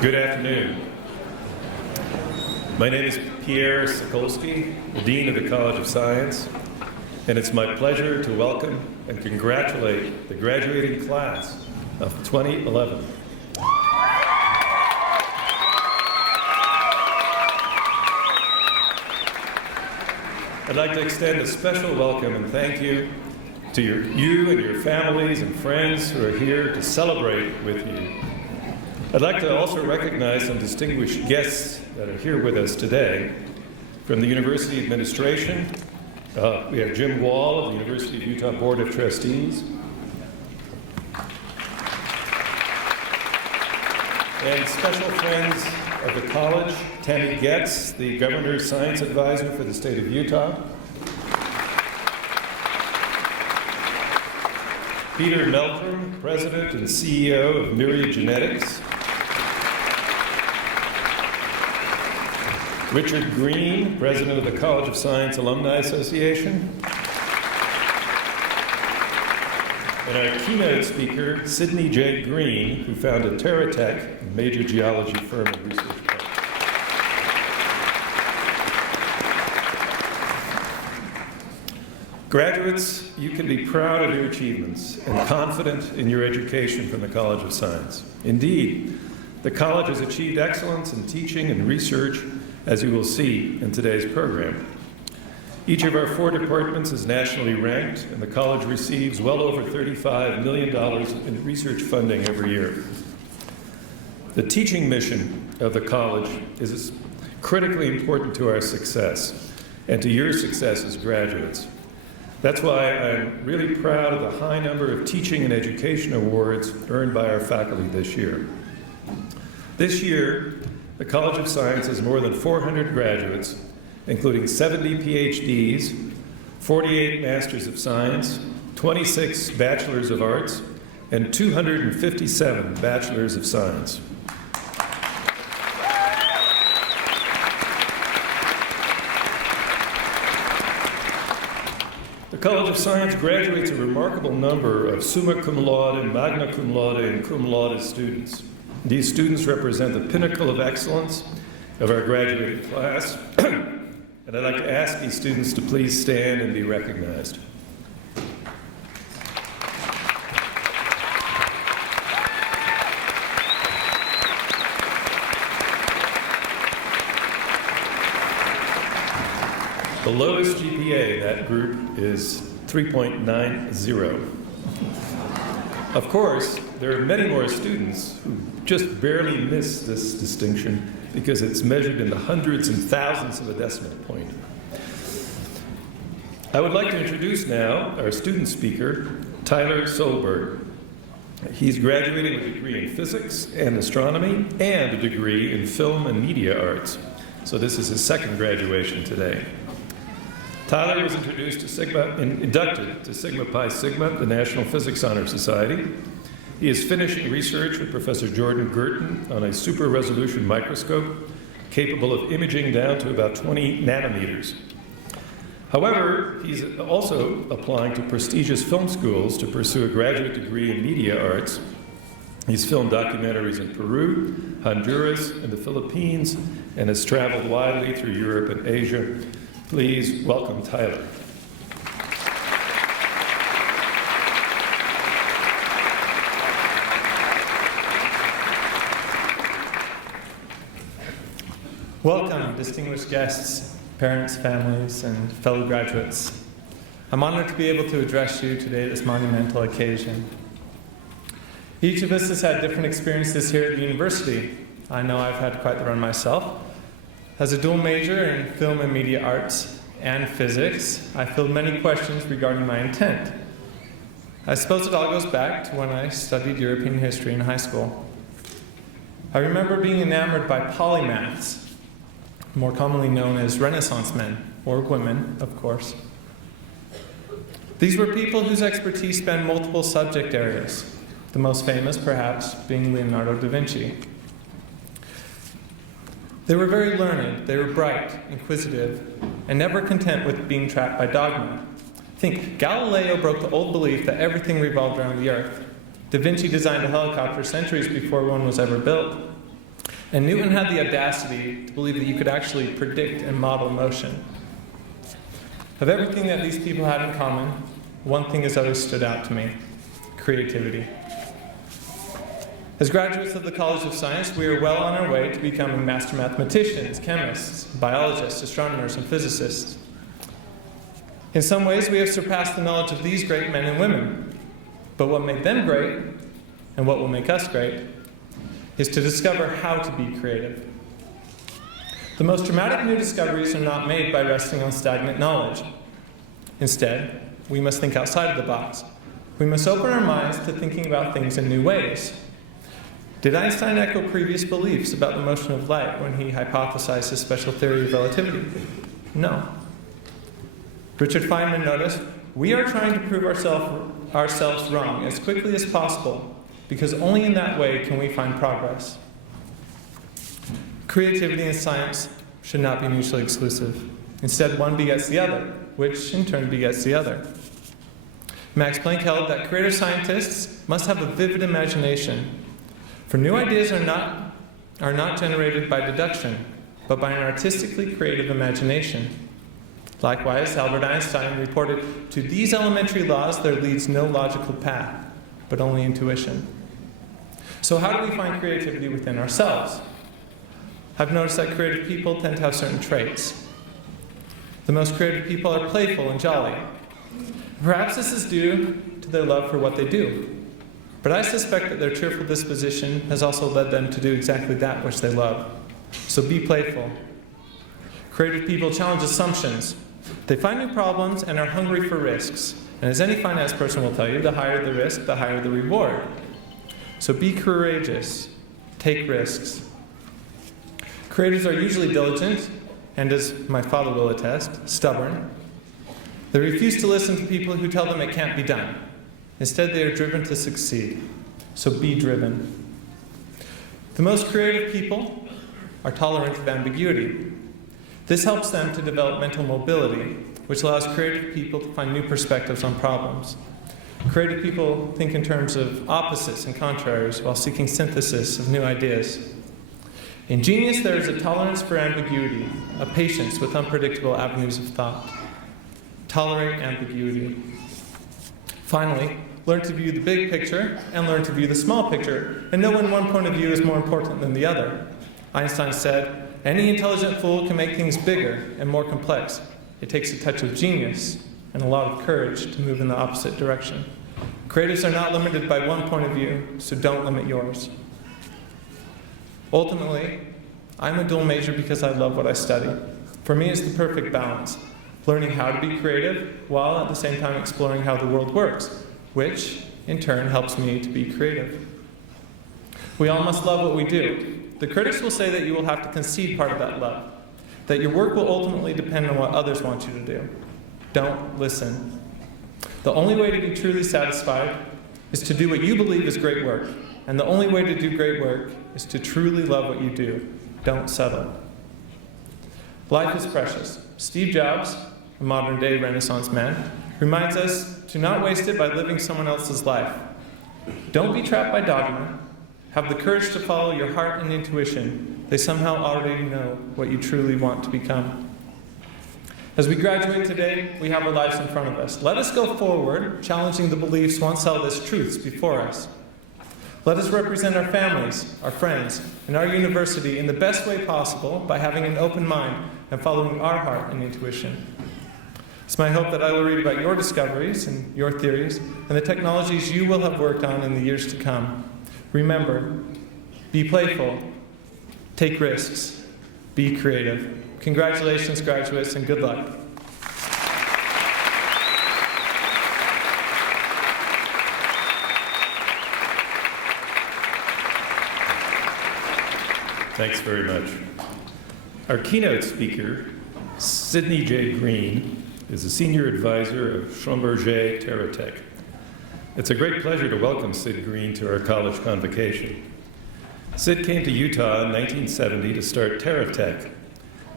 Good afternoon. My name is Pierre Sokolsky, the Dean of the College of Science, and it's my pleasure to welcome and congratulate the graduating class of 2011. I'd like to extend a special welcome and thank you to you and your families and friends who are here to celebrate with you. I'd like to also recognize some distinguished guests that are here with us today. From the University Administration, we have Jim Wall of the University of Utah Board of Trustees. And special friends of the college, Tammy Getz, the Governor's Science Advisor for the state of Utah. Peter Meldrum, President and CEO of Myriad Genetics. Richard Green, President of the College of Science Alumni Association. And our keynote speaker, Sidney J. Green, who founded TerraTech, a major geology firm and research partner. Graduates, you can be proud of your achievements and confident in your education from the College of Science. Indeed, the college has achieved excellence in teaching and research, as you will see in today's program. Each of our 4 departments is nationally ranked, and the college receives well over $35 million in research funding every year. The teaching mission of the college is critically important to our success and to your success as graduates. That's why I'm really proud of the high number of teaching and education awards earned by our faculty this year. This year, the College of Science has more than 400 graduates, including 70 PhDs, 48 Masters of Science, 26 Bachelors of Arts, and 257 Bachelors of Science. The College of Science graduates a remarkable number of summa cum laude, magna cum laude, and cum laude students. These students represent the pinnacle of excellence of our graduating class, and I'd like to ask these students to please stand and be recognized. The lowest GPA in that group is 3.90. Of course, there are many more students who just barely miss this distinction because it's measured in the hundreds and thousands of a decimal point. I would like to introduce now our student speaker, Tyler Solberg. He's graduating with a degree in physics and astronomy and a degree in film and media arts. So this is his second graduation today. Tyler was inducted to Sigma Pi Sigma, the National Physics Honor Society. He is finishing research with Professor Jordan Girton on a super-resolution microscope capable of imaging down to about 20 nanometers. However, he's also applying to prestigious film schools to pursue a graduate degree in media arts. He's filmed documentaries in Peru, Honduras, and the Philippines, and has traveled widely through Europe and Asia. Please welcome Tyler. Welcome, distinguished guests, parents, families, and fellow graduates. I'm honored to be able to address you today at this monumental occasion. Each of us has had different experiences here at the university. I know I've had quite the run myself. As a dual major in film and media arts and physics, I filled many questions regarding my intent. I suppose it all goes back to when I studied European history in high school. I remember being enamored by polymaths, more commonly known as Renaissance men, or women, of course. These were people whose expertise spanned multiple subject areas, the most famous, perhaps, being Leonardo da Vinci. They were very learned, they were bright, inquisitive, and never content with being trapped by dogma. Think, Galileo broke the old belief that everything revolved around the Earth. Da Vinci designed a helicopter centuries before one was ever built. And Newton had the audacity to believe that you could actually predict and model motion. Of everything that these people had in common, one thing has always stood out to me: creativity. As graduates of the College of Science, we are well on our way to becoming master mathematicians, chemists, biologists, astronomers, and physicists. In some ways, we have surpassed the knowledge of these great men and women. But what made them great, and what will make us great, is to discover how to be creative. The most dramatic new discoveries are not made by resting on stagnant knowledge. Instead, we must think outside of the box. We must open our minds to thinking about things in new ways. Did Einstein echo previous beliefs about the motion of light when he hypothesized his special theory of relativity? No. Richard Feynman noticed, we are trying to prove ourselves wrong as quickly as possible, because only in that way can we find progress. Creativity and science should not be mutually exclusive. Instead, one begets the other, which in turn begets the other. Max Planck held that creative scientists must have a vivid imagination, for new ideas are not generated by deduction, but by an artistically creative imagination. Likewise, Albert Einstein reported, to these elementary laws there leads no logical path, but only intuition. So how do we find creativity within ourselves? I've noticed that creative people tend to have certain traits. The most creative people are playful and jolly. Perhaps this is due to their love for what they do. But I suspect that their cheerful disposition has also led them to do exactly that which they love. So be playful. Creative people challenge assumptions. They find new problems and are hungry for risks. And as any finance person will tell you, the higher the risk, the higher the reward. So be courageous. Take risks. Creatives are usually diligent, and as my father will attest, stubborn. They refuse to listen to people who tell them it can't be done. Instead, they are driven to succeed. So be driven. The most creative people are tolerant of ambiguity. This helps them to develop mental mobility, which allows creative people to find new perspectives on problems. Creative people think in terms of opposites and contraries while seeking synthesis of new ideas. In genius, there is a tolerance for ambiguity, a patience with unpredictable avenues of thought. Tolerate ambiguity. Finally, learn to view the big picture and learn to view the small picture, and know when one point of view is more important than the other. Einstein said, any intelligent fool can make things bigger and more complex. It takes a touch of genius and a lot of courage to move in the opposite direction. Creatives are not limited by one point of view, so don't limit yours. Ultimately, I'm a dual major because I love what I study. For me, it's the perfect balance. Learning how to be creative while at the same time exploring how the world works, which in turn helps me to be creative. We all must love what we do. The critics will say that you will have to concede part of that love, that your work will ultimately depend on what others want you to do. Don't listen. The only way to be truly satisfied is to do what you believe is great work, and the only way to do great work is to truly love what you do. Don't settle. Life is precious. Steve Jobs, a modern-day Renaissance man, reminds us to not waste it by living someone else's life. Don't be trapped by dogma. Have the courage to follow your heart and intuition. They somehow already know what you truly want to become. As we graduate today, we have our lives in front of us. Let us go forward, challenging the beliefs once held as truths before us. Let us represent our families, our friends, and our university in the best way possible by having an open mind and following our heart and intuition. It's my hope that I will read about your discoveries and your theories and the technologies you will have worked on in the years to come. Remember, be playful, take risks, be creative. Congratulations, graduates, and good luck. Thanks very much. Our keynote speaker, Sidney J. Green, is a senior advisor of Schlumberger TerraTech. It's a great pleasure to welcome Sid Green to our college convocation. Sid came to Utah in 1970 to start TerraTech,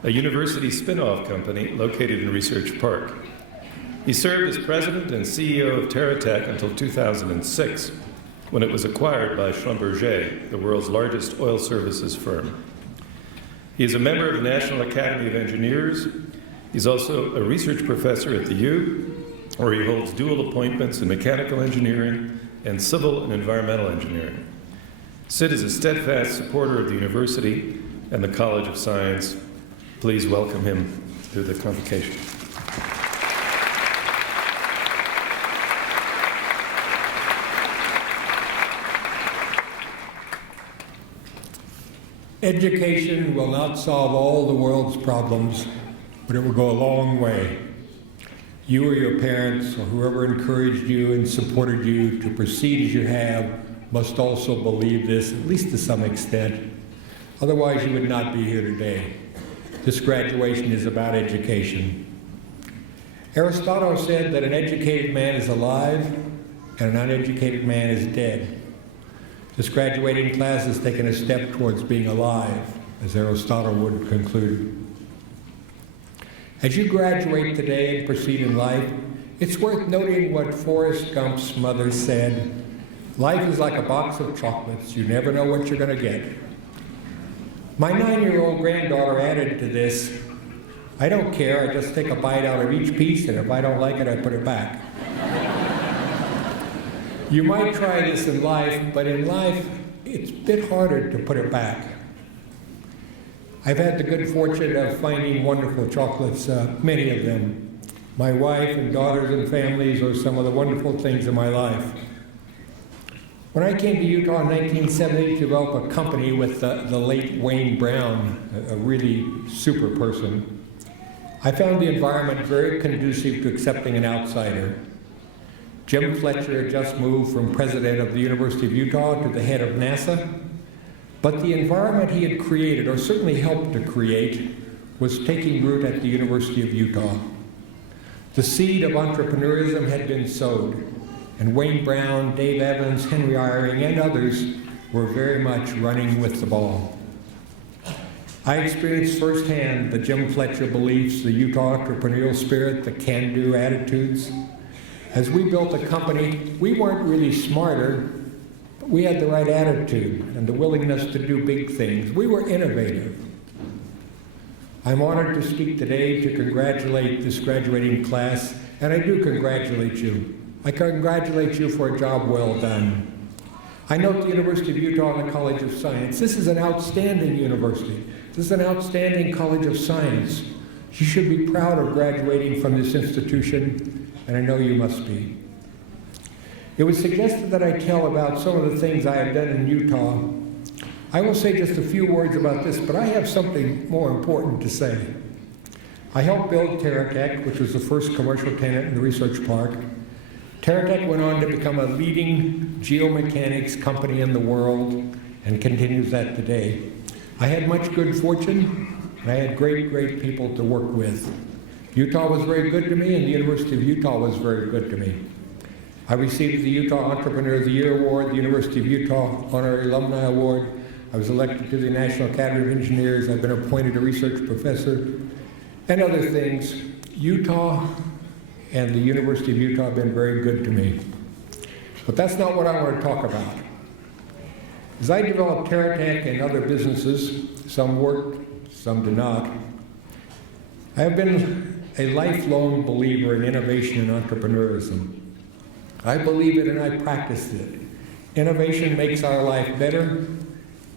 a university spin-off company located in Research Park. He served as president and CEO of TerraTech until 2006, when it was acquired by Schlumberger, the world's largest oil services firm. He is a member of the National Academy of Engineers. He's also a research professor at the U, where he holds dual appointments in mechanical engineering and civil and environmental engineering. Sid is a steadfast supporter of the university and the College of Science. Please welcome him to the convocation. Education will not solve all the world's problems, but it will go a long way. You or your parents or whoever encouraged you and supported you to proceed as you have must also believe this, at least to some extent. Otherwise, you would not be here today. This graduation is about education. Aristotle said that an educated man is alive and an uneducated man is dead. This graduating class has taken a step towards being alive, as Aristotle would conclude. As you graduate today and proceed in life, it's worth noting what Forrest Gump's mother said. Life is like a box of chocolates. You never know what you're going to get. My 9-year-old granddaughter added to this, I don't care, I just take a bite out of each piece, and if I don't like it, I put it back. You might try this in life, but in life, it's a bit harder to put it back. I've had the good fortune of finding wonderful chocolates, many of them. My wife and daughters and families are some of the wonderful things in my life. When I came to Utah in 1970 to develop a company with the late Wayne Brown, a really super person, I found the environment very conducive to accepting an outsider. Jim Fletcher had just moved from president of the University of Utah to the head of NASA, but the environment he had created, or certainly helped to create, was taking root at the University of Utah. The seed of entrepreneurism had been sowed, and Wayne Brown, Dave Evans, Henry Eyring, and others were very much running with the ball. I experienced firsthand the Jim Fletcher beliefs, the Utah entrepreneurial spirit, the can-do attitudes. As we built a company, we weren't really smarter, but we had the right attitude and the willingness to do big things. We were innovative. I'm honored to speak today to congratulate this graduating class, and I do congratulate you. I congratulate you for a job well done. I note the University of Utah and the College of Science. This is an outstanding university. This is an outstanding College of Science. You should be proud of graduating from this institution, and I know you must be. It was suggested that I tell about some of the things I have done in Utah. I will say just a few words about this, but I have something more important to say. I helped build TerraTech, which was the first commercial tenant in the research park. TerraTech went on to become a leading geomechanics company in the world and continues that today. I had much good fortune, and I had great, great people to work with. Utah was very good to me, and the University of Utah was very good to me. I received the Utah Entrepreneur of the Year Award, the University of Utah Honorary Alumni Award. I was elected to the National Academy of Engineers. I've been appointed a research professor, and other things. Utah and the University of Utah have been very good to me. But that's not what I want to talk about. As I developed TerraTech and other businesses, some worked, some did not, I have been a lifelong believer in innovation and entrepreneurism. I believe it and I practice it. Innovation makes our life better.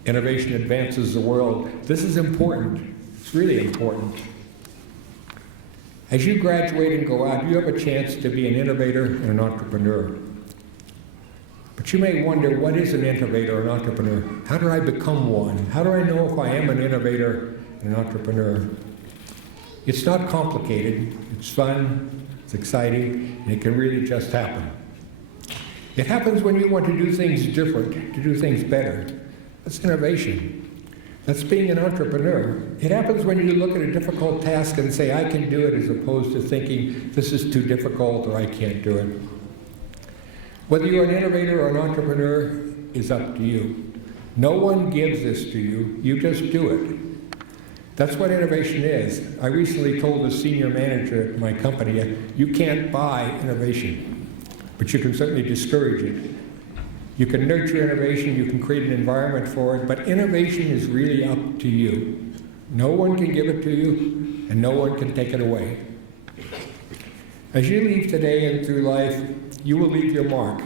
Innovation advances the world. This is important. It's really important. As you graduate and go out, you have a chance to be an innovator and an entrepreneur. But you may wonder, what is an innovator or an entrepreneur? How do I become one? How do I know if I am an innovator and an entrepreneur? It's not complicated. It's fun, it's exciting, and it can really just happen. It happens when you want to do things different, to do things better. That's innovation. That's being an entrepreneur. It happens when you look at a difficult task and say, I can do it, as opposed to thinking, this is too difficult or I can't do it. Whether you're an innovator or an entrepreneur is up to you. No one gives this to you, you just do it. That's what innovation is. I recently told a senior manager at my company, you can't buy innovation, but you can certainly discourage it. You can nurture innovation, you can create an environment for it, but innovation is really up to you. No one can give it to you, and no one can take it away. As you leave today and through life, you will leave your mark.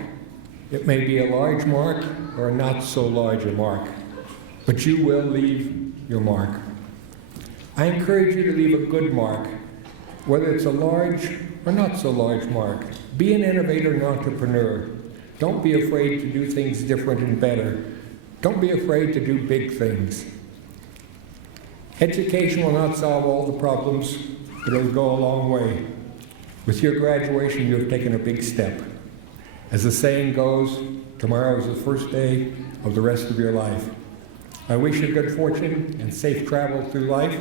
It may be a large mark or a not so large a mark, but you will leave your mark. I encourage you to leave a good mark, whether it's a large or not so large mark. Be an innovator and entrepreneur. Don't be afraid to do things different and better. Don't be afraid to do big things. Education will not solve all the problems, but it'll go a long way. With your graduation, you have taken a big step. As the saying goes, tomorrow is the first day of the rest of your life. I wish you good fortune and safe travel through life.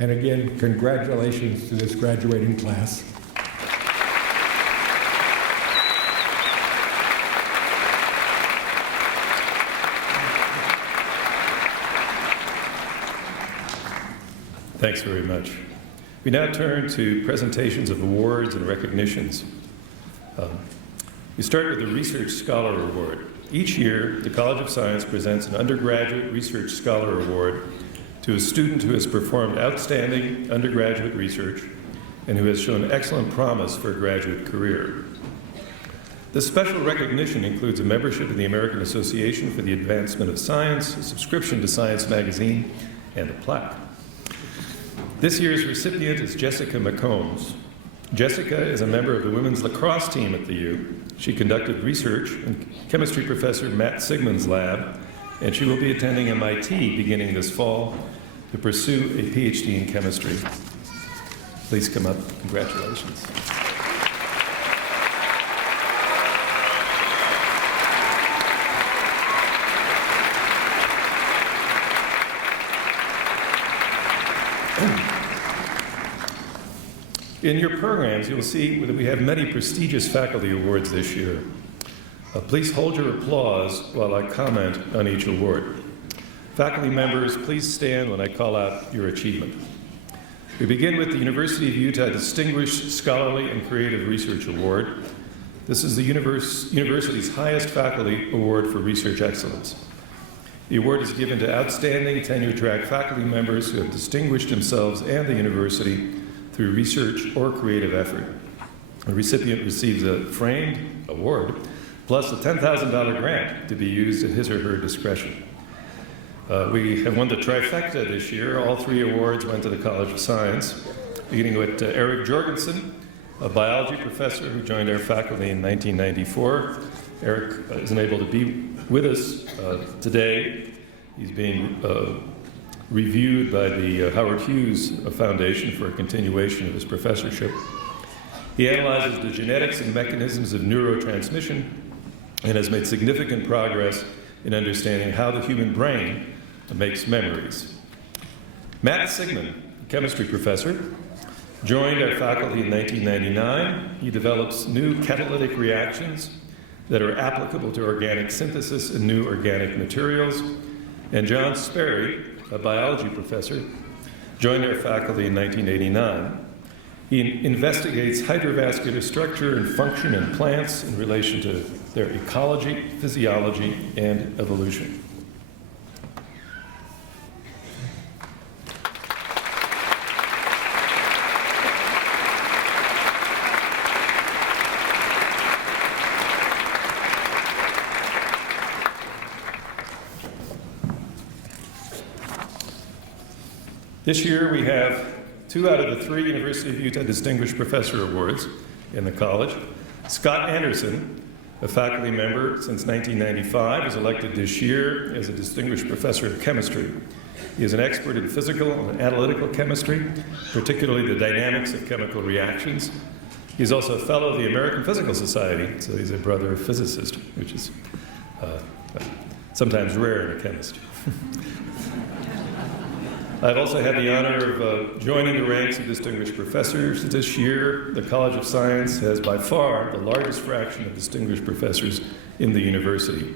And again, congratulations to this graduating class. Thanks very much. We now turn to presentations of awards and recognitions. We start with the Research Scholar Award. Each year, the College of Science presents an undergraduate Research Scholar Award to a student who has performed outstanding undergraduate research and who has shown excellent promise for a graduate career. This special recognition includes a membership in the American Association for the Advancement of Science, a subscription to Science Magazine, and a plaque. This year's recipient is Jessica McCombs. Jessica is a member of the women's lacrosse team at the U. She conducted research in chemistry professor Matt Sigmund's lab, and she will be attending MIT beginning this fall to pursue a PhD in chemistry. Please come up. Congratulations. In your programs, you'll see that we have many prestigious faculty awards this year. Please hold your applause while I comment on each award. Faculty members, please stand when I call out your achievement. We begin with the University of Utah Distinguished Scholarly and Creative Research Award. This is the university's highest faculty award for research excellence. The award is given to outstanding tenure-track faculty members who have distinguished themselves and the university through research or creative effort. The recipient receives a framed award plus a $10,000 grant to be used at his or her discretion. We have won the trifecta this year. All three awards went to the College of Science, beginning with Eric Jorgensen, a biology professor who joined our faculty in 1994. Eric isn't able to be with us today. He's being reviewed by the Howard Hughes Foundation for a continuation of his professorship. He analyzes the genetics and mechanisms of neurotransmission and has made significant progress in understanding how the human brain makes memories. Matt Sigmund, chemistry professor, joined our faculty in 1999. He develops new catalytic reactions that are applicable to organic synthesis and new organic materials. And John Sperry, a biology professor, joined our faculty in 1989. He investigates hydrovascular structure and function in plants in relation to their ecology, physiology, and evolution. This year we have 2 out of the 3 University of Utah Distinguished Professor Awards in the college. Scott Anderson, a faculty member since 1995, was elected this year as a Distinguished Professor of Chemistry. He is an expert in physical and analytical chemistry, particularly the dynamics of chemical reactions. He's also a fellow of the American Physical Society, so he's a brother of physicist, which is sometimes rare in a chemist. I've also had the honor of joining the ranks of distinguished professors this year. The College of Science has by far the largest fraction of distinguished professors in the university.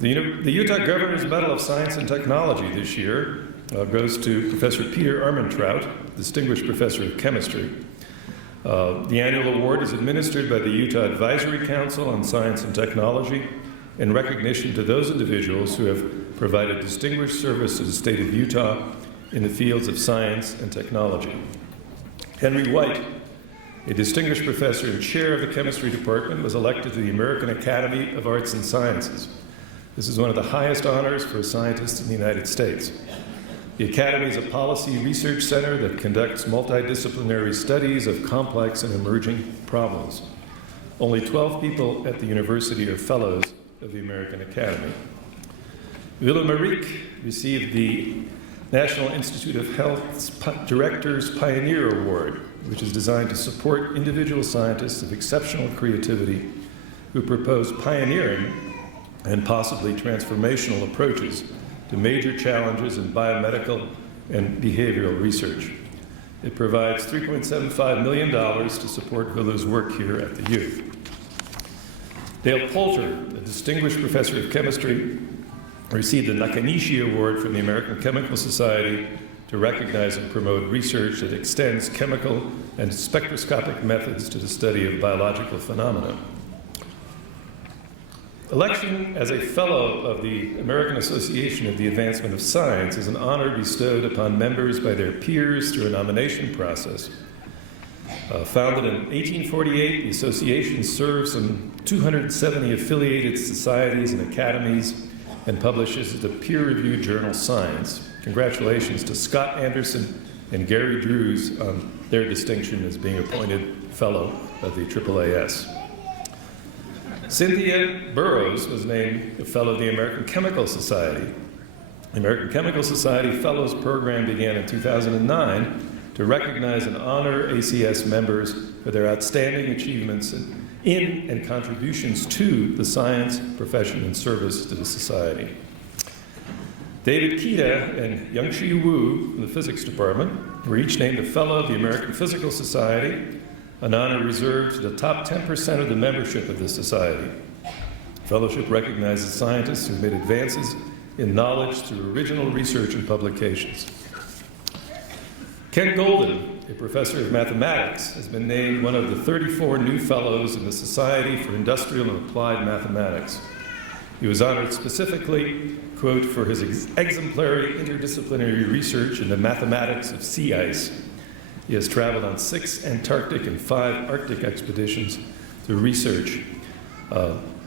The Utah Governor's Medal of Science and Technology this year goes to Professor Peter Armentrout, Distinguished Professor of Chemistry. The annual award is administered by the Utah Advisory Council on Science and Technology in recognition to those individuals who have provided distinguished service to the state of Utah in the fields of science and technology. Henry White, a distinguished professor and chair of the chemistry department, was elected to the American Academy of Arts and Sciences. This is one of the highest honors for a scientist in the United States. The Academy is a policy research center that conducts multidisciplinary studies of complex and emerging problems. Only 12 people at the university are fellows of the American Academy. Willem Mariek received the National Institute of Health's Director's Pioneer Award, which is designed to support individual scientists of exceptional creativity who propose pioneering and possibly transformational approaches to major challenges in biomedical and behavioral research. It provides $3.75 million to support Vilu's work here at the U. Dale Poulter, a distinguished professor of chemistry, received the Nakanishi Award from the American Chemical Society to recognize and promote research that extends chemical and spectroscopic methods to the study of biological phenomena. Election as a Fellow of the American Association of the Advancement of Science is an honor bestowed upon members by their peers through a nomination process. Founded in 1848, the association serves some 270 affiliated societies and academies and publishes the peer-reviewed journal Science. Congratulations to Scott Anderson and Gary Drews on their distinction as being appointed Fellow of the AAAS. Cynthia Burrows was named a Fellow of the American Chemical Society. The American Chemical Society Fellows Program began in 2009 to recognize and honor ACS members for their outstanding achievements in and contributions to the science, profession, and service to the society. David Kita and Youngshi Wu from the Physics Department were each named a Fellow of the American Physical Society, an honor reserved to the top 10% of the membership of this society. Fellowship recognizes scientists who have made advances in knowledge through original research and publications. Ken Golden, a professor of mathematics, has been named one of the 34 new fellows in the Society for Industrial and Applied Mathematics. He was honored specifically, quote, for his exemplary interdisciplinary research in the mathematics of sea ice. He has traveled on 6 Antarctic and 5 Arctic expeditions to research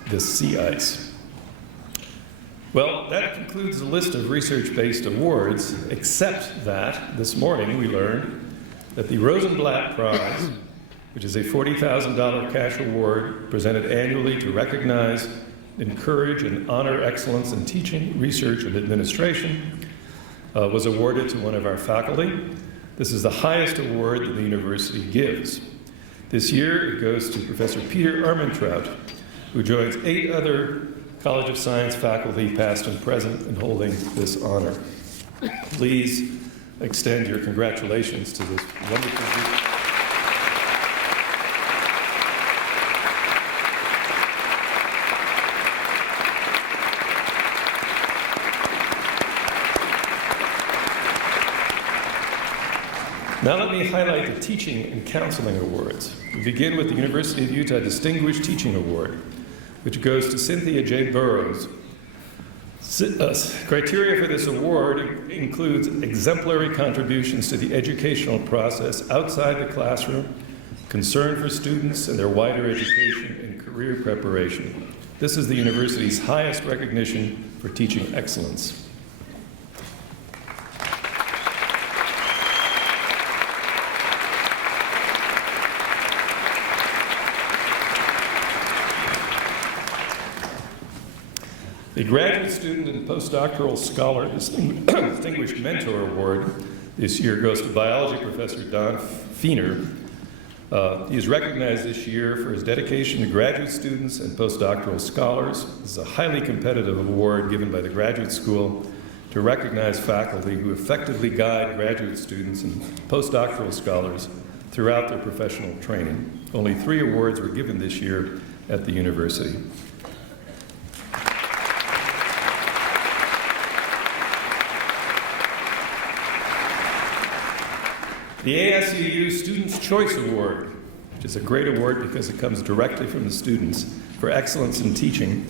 this sea ice. Well, that concludes the list of research-based awards, except that this morning we learned that the Rosenblatt Prize, which is a $40,000 cash award presented annually to recognize, encourage, and honor excellence in teaching, research, and administration, was awarded to one of our faculty. This is the highest award that the university gives. This year, it goes to Professor Peter Armentrout, who joins 8 other College of Science faculty, past and present, in holding this honor. Please extend your congratulations to this wonderful group. Now let me highlight the Teaching and Counseling Awards. We begin with the University of Utah Distinguished Teaching Award, which goes to Cynthia J. Burrows. Criteria for this award includes exemplary contributions to the educational process outside the classroom, concern for students and their wider education and career preparation. This is the university's highest recognition for teaching excellence. The Graduate Student and Postdoctoral Scholar Distinguished Mentor Award this year goes to biology professor Don Fiener. He is recognized this year for his dedication to graduate students and postdoctoral scholars. This is a highly competitive award given by the graduate school to recognize faculty who effectively guide graduate students and postdoctoral scholars throughout their professional training. Only 3 awards were given this year at the university. The ASUU Students' Choice Award It is a great award because it comes directly from the students for excellence in teaching.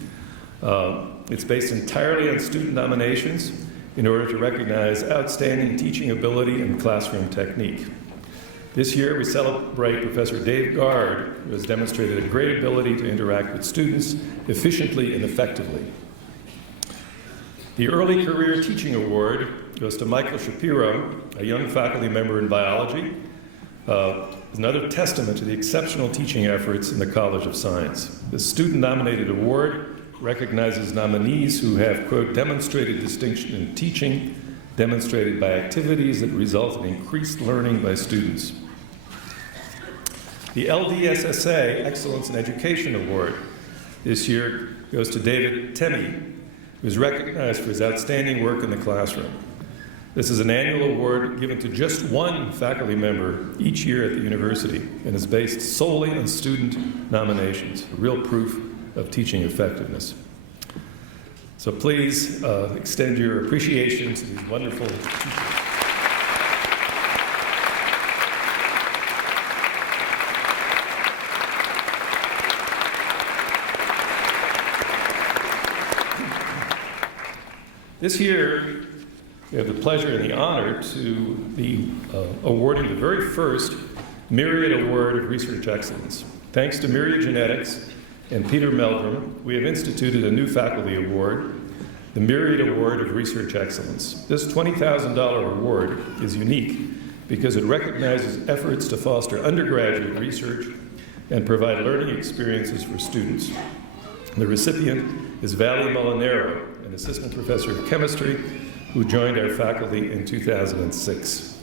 It's based entirely on student nominations in order to recognize outstanding teaching ability and classroom technique. This year, we celebrate Professor Dave Gard, who has demonstrated a great ability to interact with students efficiently and effectively. The Early Career Teaching Award goes to Michael Shapiro, a young faculty member in biology. Another testament to the exceptional teaching efforts in the College of Science. This student-nominated award recognizes nominees who have, quote, demonstrated distinction in teaching, demonstrated by activities that result in increased learning by students. The LDSSA Excellence in Education Award this year goes to David Temmie, who is recognized for his outstanding work in the classroom. This is an annual award given to just one faculty member each year at the university and is based solely on student nominations, a real proof of teaching effectiveness. So please extend your appreciation to these wonderful teachers. This year, we have the pleasure and the honor to be awarding the very first Myriad Award of Research Excellence. Thanks to Myriad Genetics and Peter Meldrum, we have instituted a new faculty award, the Myriad Award of Research Excellence. This $20,000 award is unique because it recognizes efforts to foster undergraduate research and provide learning experiences for students. The recipient is Vali Molinaro, an assistant professor of chemistry who joined our faculty in 2006.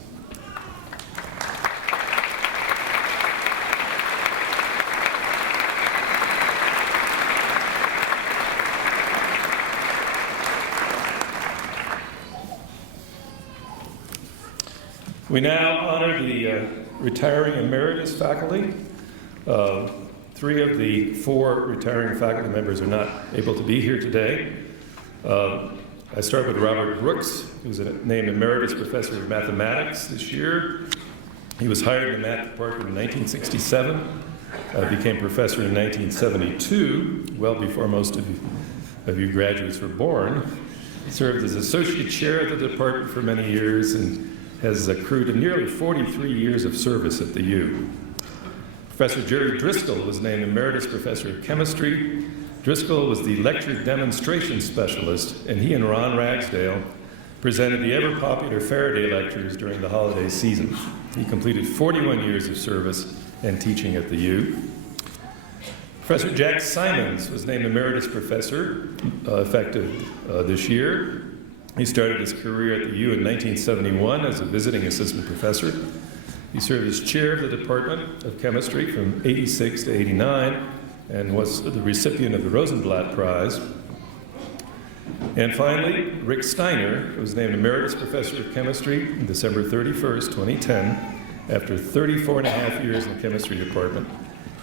We now honor the retiring emeritus faculty. 3 of the 4 retiring faculty members are not able to be here today. I start with Robert Brooks, who's named Emeritus Professor of Mathematics this year. He was hired in the math department in 1967, became professor in 1972, well before most of you graduates were born. Served as associate chair of the department for many years and has accrued to nearly 43 years of service at the U. Professor Jerry Driscoll was named Emeritus Professor of Chemistry. Driscoll was the lecture demonstration specialist, and he and Ron Ragsdale presented the ever-popular Faraday lectures during the holiday season. He completed 41 years of service and teaching at the U. Professor Jack Simons was named Emeritus Professor, effective this year. He started his career at the U in 1971 as a visiting assistant professor. He served as chair of the Department of Chemistry from 86 to 89 and was the recipient of the Rosenblatt Prize. And finally, Rick Steiner was named Emeritus Professor of Chemistry on December 31st, 2010, after 34 and a half years in the chemistry department.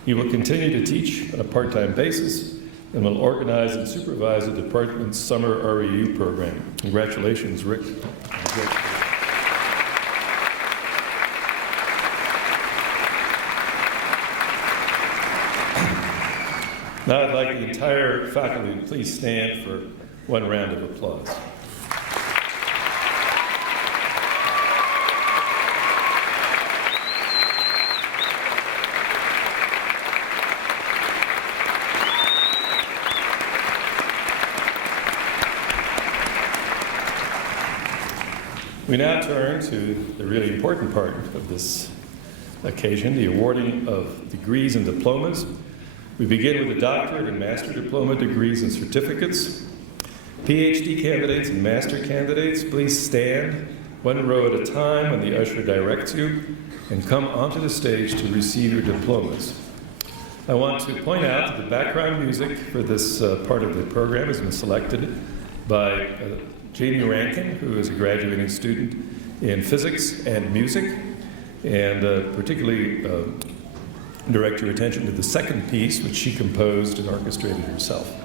He will continue to teach on a part-time basis and will organize and supervise the department's summer REU program. Congratulations, Rick. Now I'd like the entire faculty to please stand for one round of applause. We now turn to the really important part of this occasion, the awarding of degrees and diplomas. We begin with the doctorate and master diploma degrees and certificates. PhD candidates and master candidates, please stand one row at a time when the usher directs you and come onto the stage to receive your diplomas. I want to point out that the background music for this part of the program has been selected by Janie Rankin, who is a graduating student in physics and music, and particularly direct your attention to the second piece, which she composed and orchestrated herself.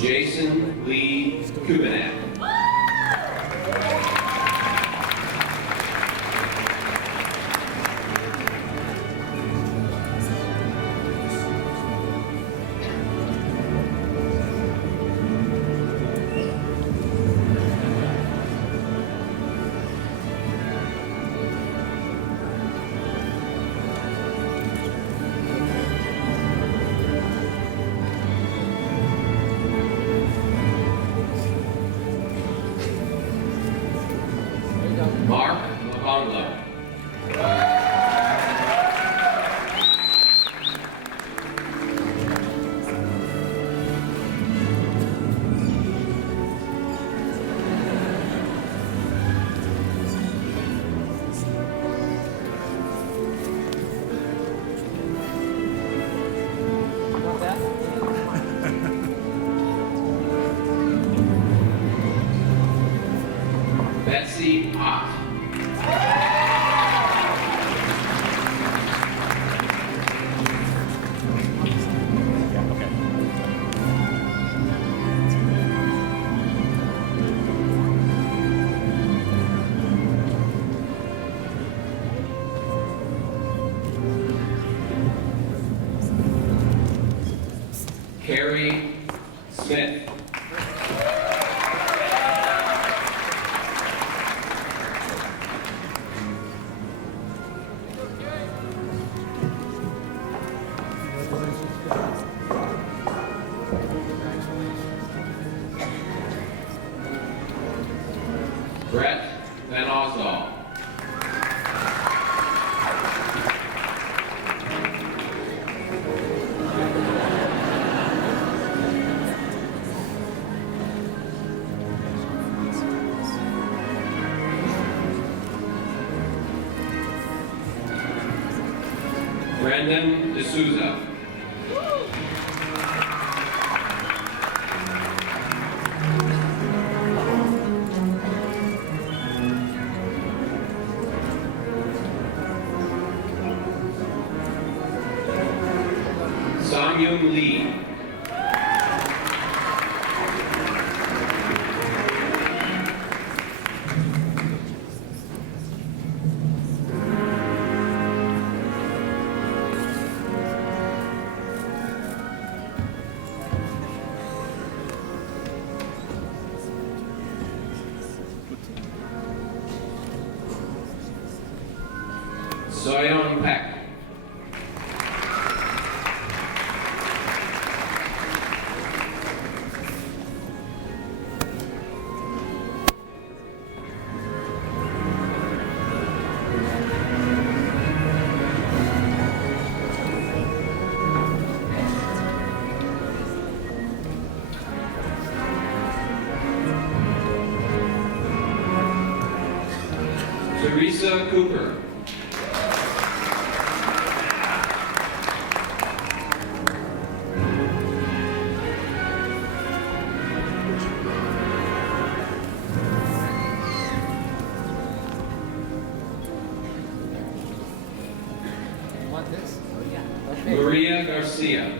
Jason Lee Kubanek. Mark Labonglo. Betsy Ott. Carrie Smith. Brett Van Oswald. Brandon D'Souza. Samyun Lee. Soyeon Peck. Teresa Cooper. Want this? Oh, yeah. Okay. Maria Garcia.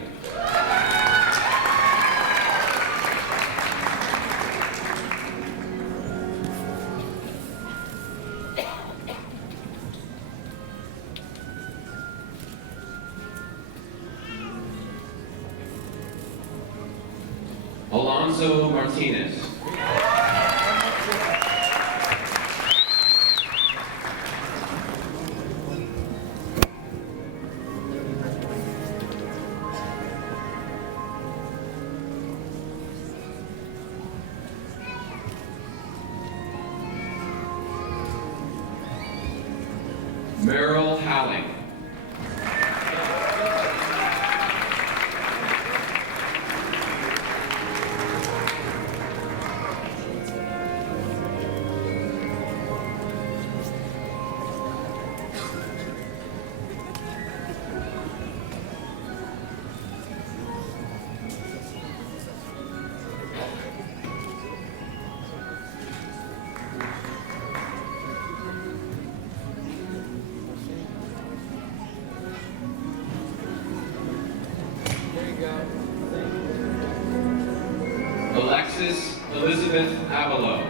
Alonso Martinez. Meryl Howling. There you go. Alexis Elizabeth Avalo.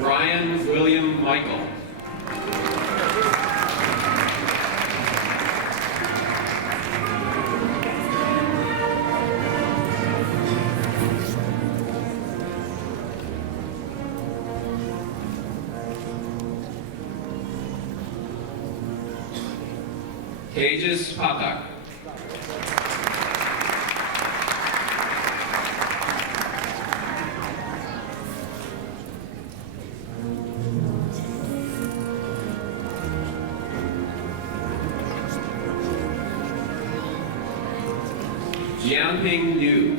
Brian William Michael. Tejas Pathak. Jianping Liu.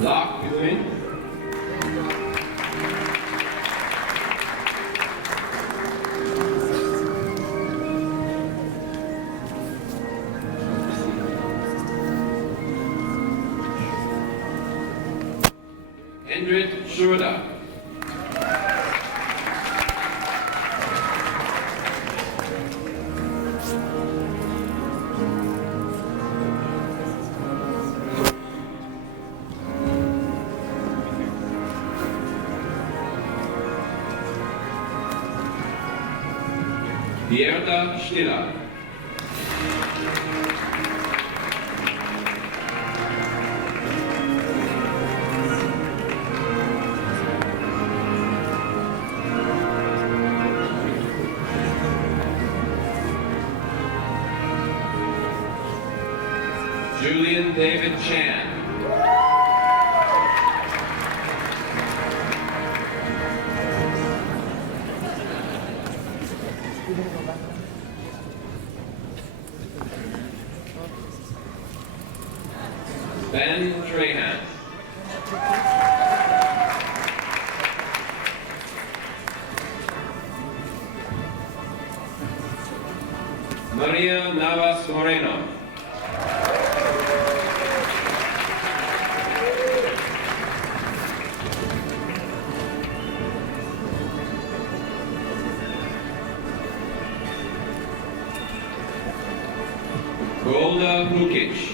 Lock Yuin. Endrit Schroeder. Dierda Stiller. Julian David Chan. Ben Trahan. Maria Navas Moreno. Golda Hukic.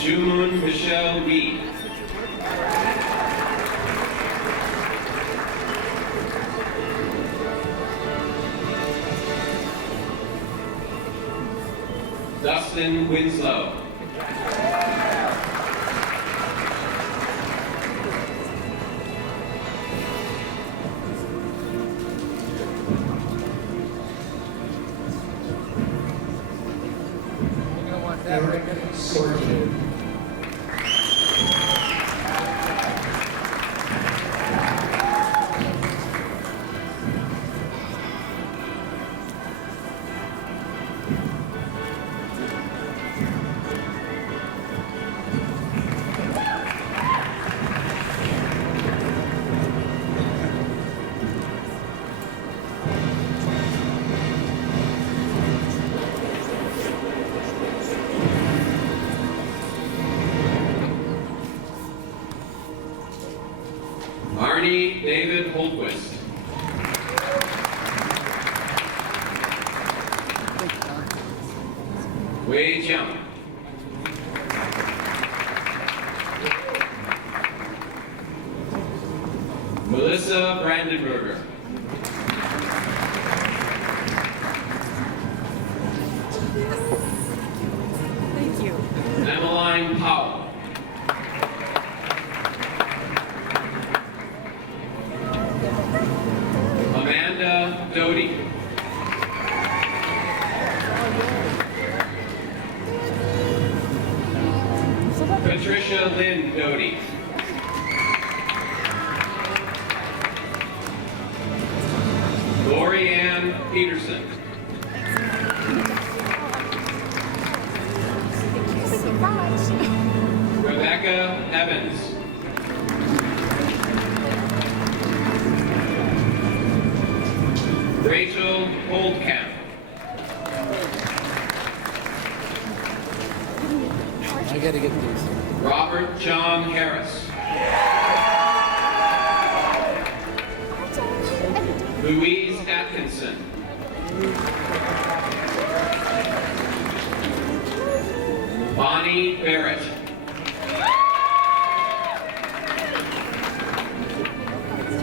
Jumun Michelle Wee. Dustin Winslow. You're gonna want that right there. Sorted. Arnie David Holtquist. Wei Jiang. Melissa Brandenberger. Patricia Lynn Doty. Lori Ann Peterson. Rebecca Evans. Rachel Holdcamp. I gotta get these. Robert John Harris. Louise Atkinson. Bonnie Barrett.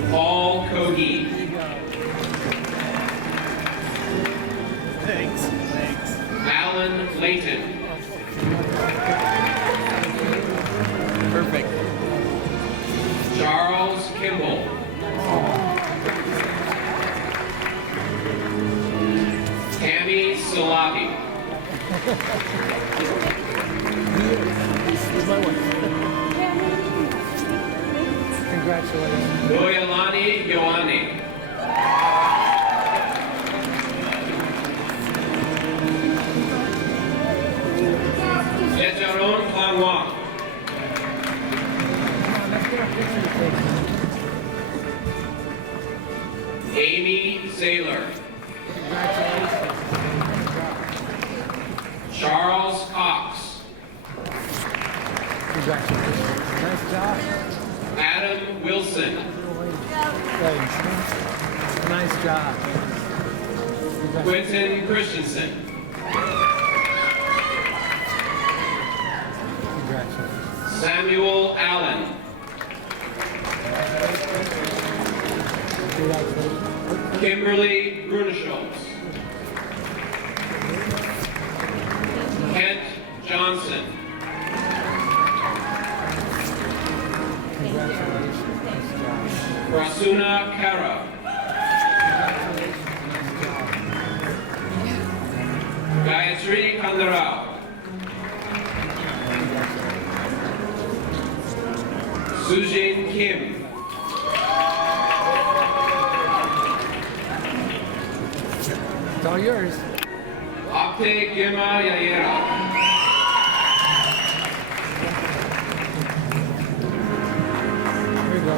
Paul Cogie. Thanks. Alan Layton. Perfect. Charles Kimball. Tammy Salati. Here's my one. Congratulations. Doyalani Ioane. Lejaron Klanwa. Amy Saylor. Congratulations. Charles Cox. Congratulations. Nice job. Adam Wilson. Thanks. Nice job. Quentin Christensen. Congratulations. Samuel Allen. Congratulations. Kimberly Bruneschultz. Kent Johnson. Congratulations. Nice job. Rasuna Kara. Gayatri Kandarao. Sujin Kim. It's all yours. Apte Gema Yayera. Here you go.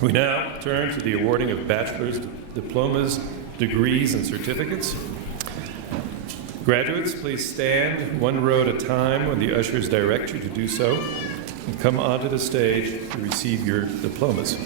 We now turn to the awarding of bachelor's diplomas, degrees, and certificates. Graduates, please stand one row at a time when the ushers direct you to do so, and come onto the stage to receive your diplomas.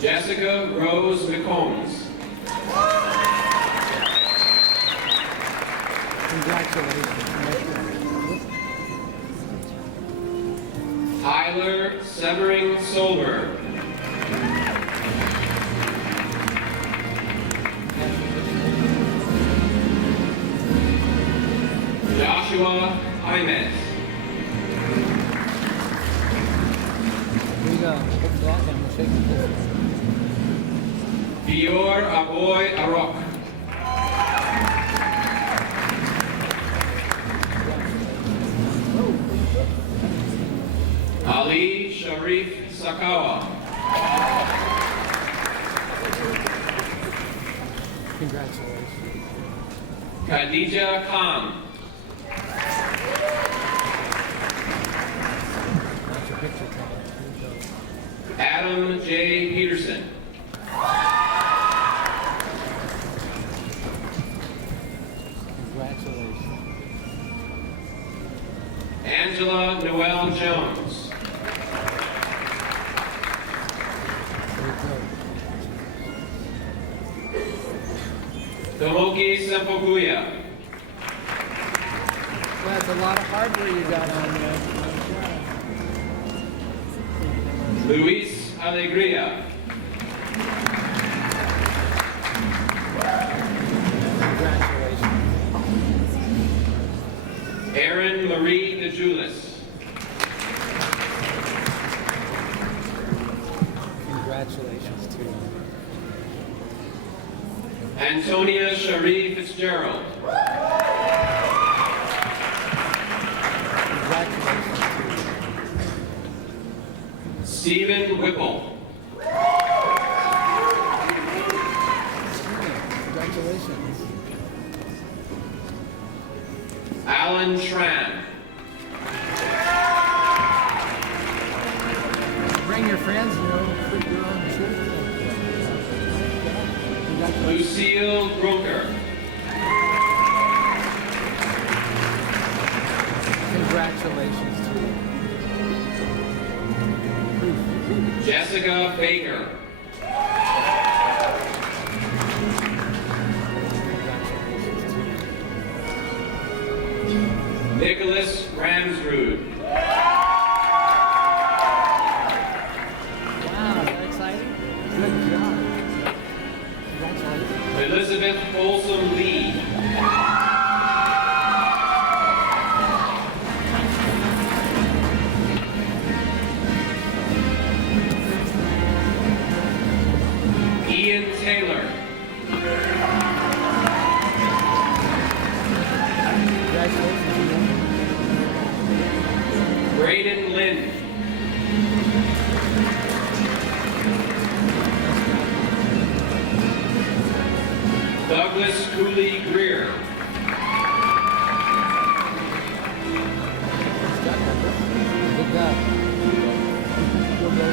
Jessica Rose McCombs. Congratulations. Tyler Severing Solberg. Joshua Imet. Here you go. Put that down. We'll shake it. Dior Aboy Arok. Sakawa. Congratulations. Khadija Khan. That's your picture tag. Here you go. Adam J. Peterson. Congratulations. Angela Noel Jones. There you go. Tomoki Sempokuya. Well, that's a lot of hardware you got on there. Luis Alegria. Congratulations. Erin Marie DeJulis. Congratulations to you. Antonia Cherie Fitzgerald. Congratulations to you. Stephen Whipple. Congratulations. Alan Tran. Bring your friends, you know, put your own shirt. Congratulations. Lucille Brooker. Congratulations to you. Jessica Baker. Congratulations to you. Nicholas Ramsrud. Wow, is that exciting? Good job. Congratulations. Elizabeth Folsom Lee. Ian Taylor. Congratulations to you. Braden Lynn. Douglas Cooley Greer. Good job.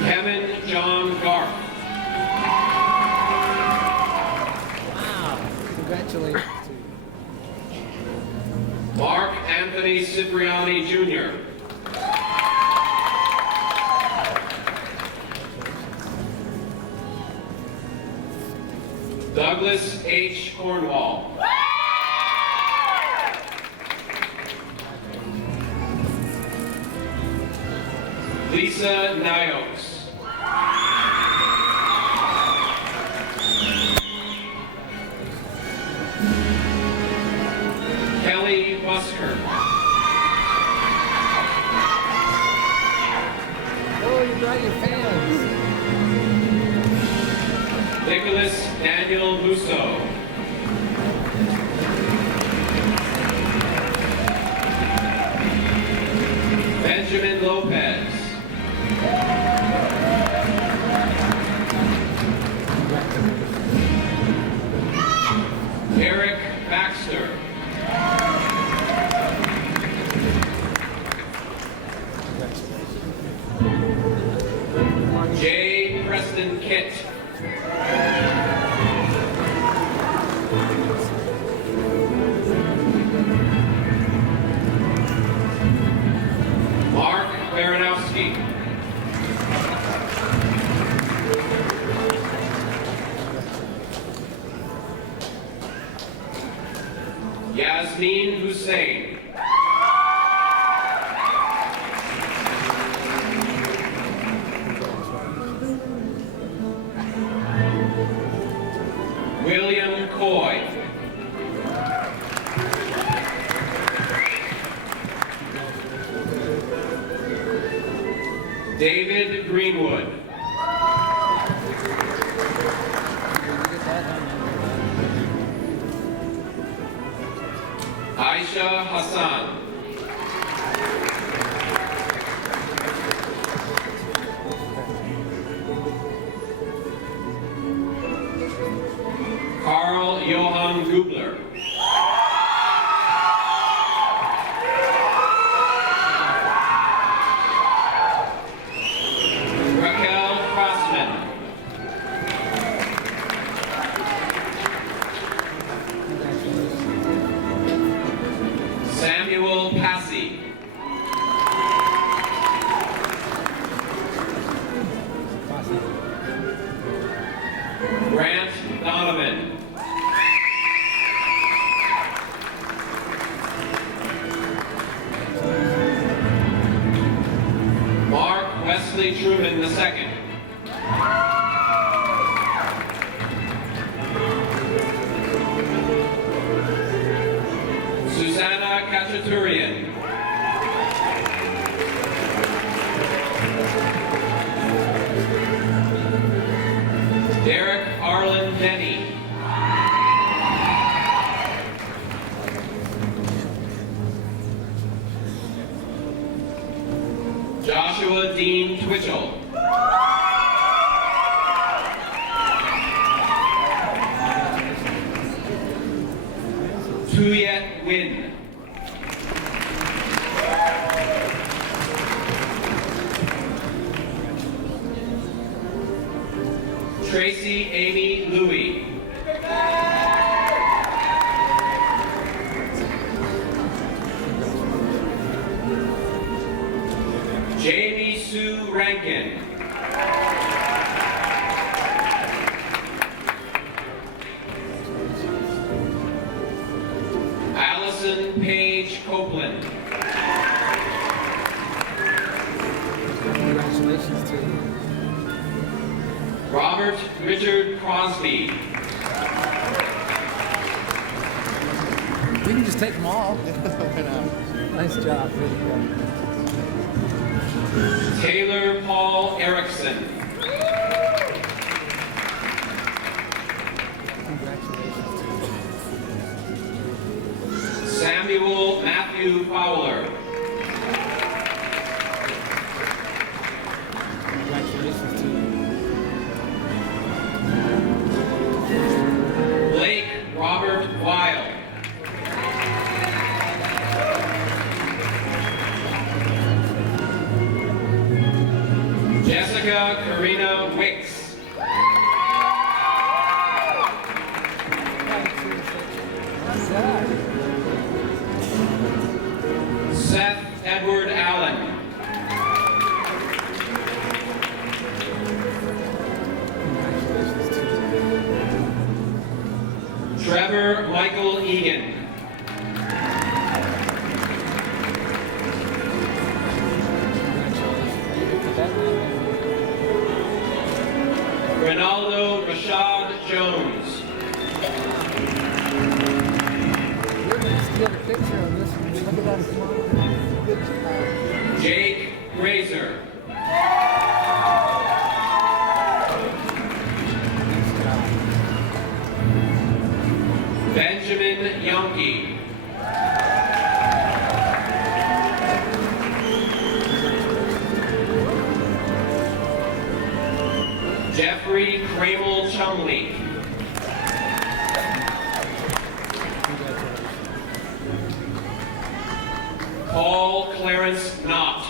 Kevin John Garth. Wow. Congratulations to you. Mark Anthony Cipriani Jr. Douglas H. Cornwall. Lisa Nyos. Kelly Busker. Oh, you brought your fans. Nicholas Daniel Musso. Benjamin Lopez. Eric Baxter. J. Preston Kitt. Mark Baranowski. Yasmin Hussein. William Coy. David Greenwood. You get that, huh? Aisha Hassan. Truman II. Susanna Kachaturian. Derek Arlen Denny. Joshua Dean Twitchell. Tuyet Win. Tracy Amy Louie. Jamie Sue Rankin. Allison Paige Copeland. Congratulations to you. Robert Richard Crosby. We can just take them all. Nice job. Really good. Taylor Paul Erickson. Congratulations to you. Samuel Matthew Fowler. Congratulations to you. Blake Robert Weil. Jessica Karina Wicks. Seth Edward Allen. Congratulations to you. Trevor Michael Egan. Ronaldo Rashad Jones. You're going to steal the picture of this. Look at that smile. Good job. Jake Grazer. Nice job. Benjamin Yonke. Jeffrey Cramel Chumley. Paul Clarence Knott.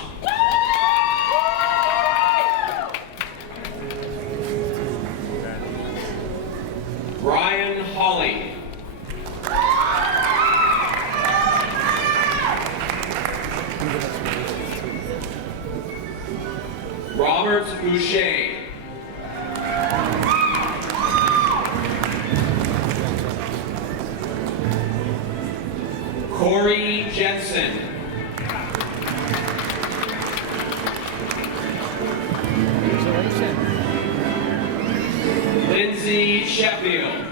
Brian Hawley. Robert Boucher. Corey Jensen. Congratulations. Lindsay Sheffield.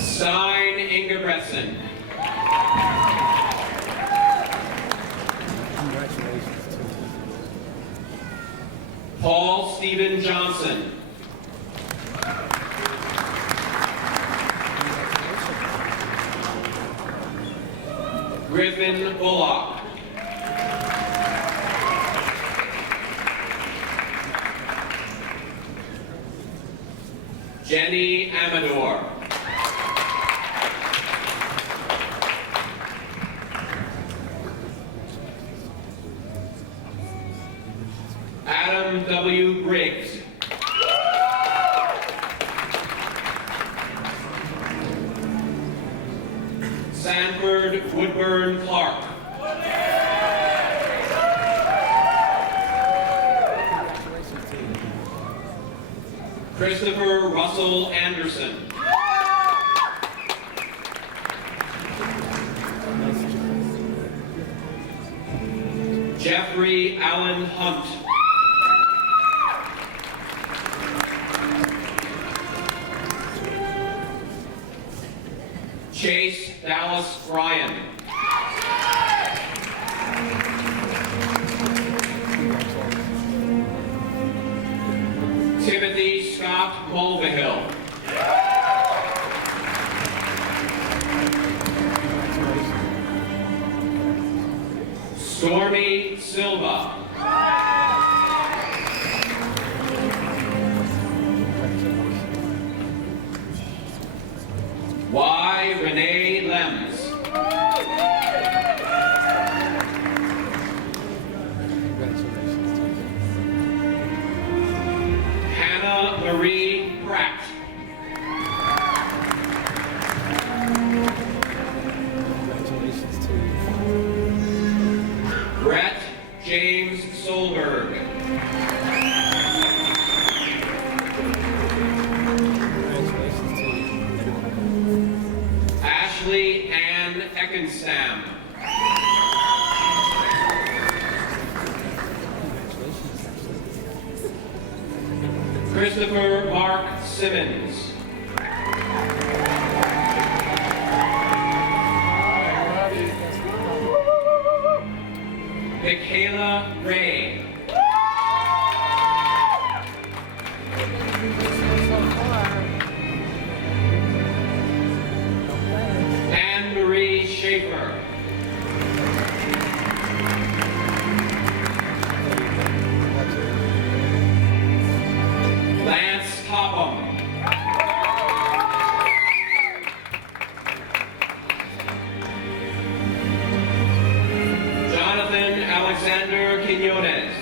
Stein Ingebretson. Congratulations to you. Paul Stephen Johnson. Griffin Bullock. Jenny Amador. Adam W. Briggs. Sanford Woodburn Clark. Congratulations to you. Christopher Russell Anderson. Jeffrey Allen Hunt. Chase Dallas Ryan. Timothy Scott Mulvihill. Stormy Silva. Y. Renee Lems. Hannah Marie Pratt. Congratulations to you. Brett James Solberg. Congratulations to you. Ashley Ann Eckenstam. Christopher Mark Simmons. Michaela Ray. Anne Marie Schaefer. Lance Topham. Jonathan Alexander Quinones.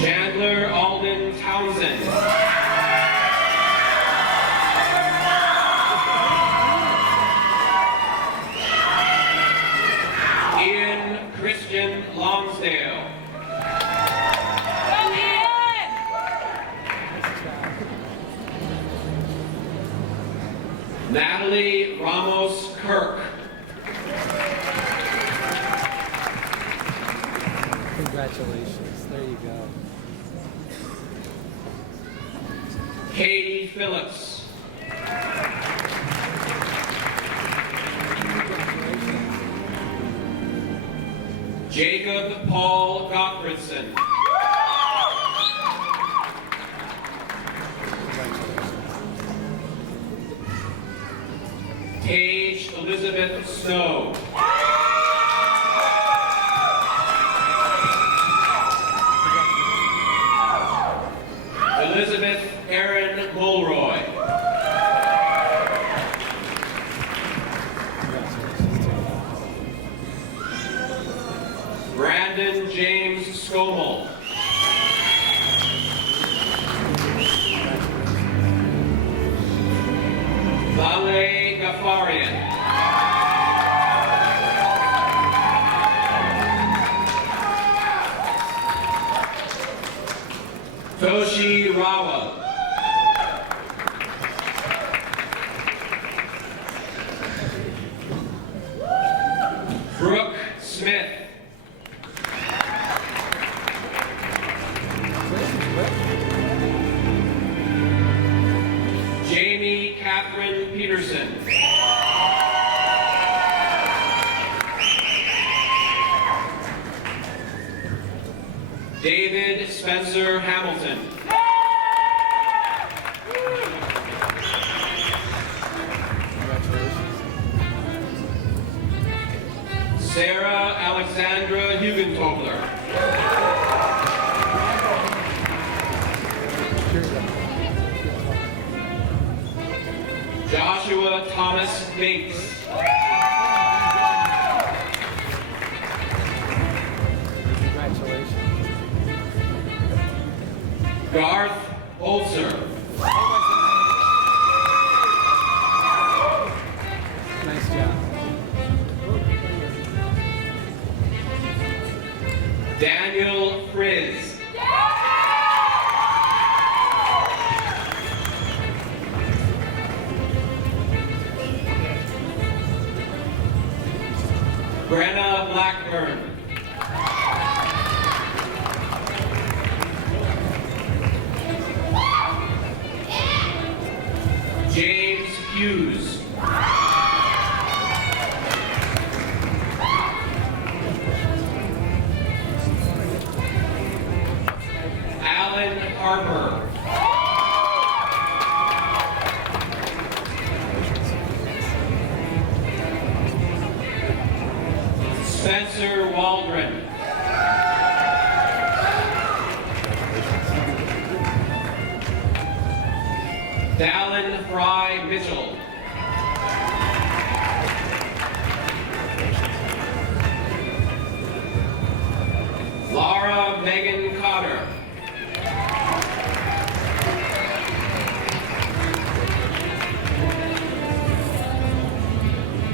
Chandler Alden Townsend. Ian Christian Lonsdale. Natalie Ramos Kirk. Congratulations. There you go. Katie Phillips. Jacob Paul Gottfredson. Paige Elizabeth Snow. Elizabeth Erin Mulroy. Brandon James Scommel. Lale Ghaffarian. Toshi Rawa. Brooke Smith. Jamie Catherine Peterson. David Spencer Hamilton. Sarah Alexandra Hugentobler. Joshua Thomas Bates. Congratulations. Garth Olser. Nice job. Daniel Frizz. Brenna Blackburn. James Hughes. Alan Harper. Spencer Waldron. Dallin Fry Mitchell. Laura Megan Cotter.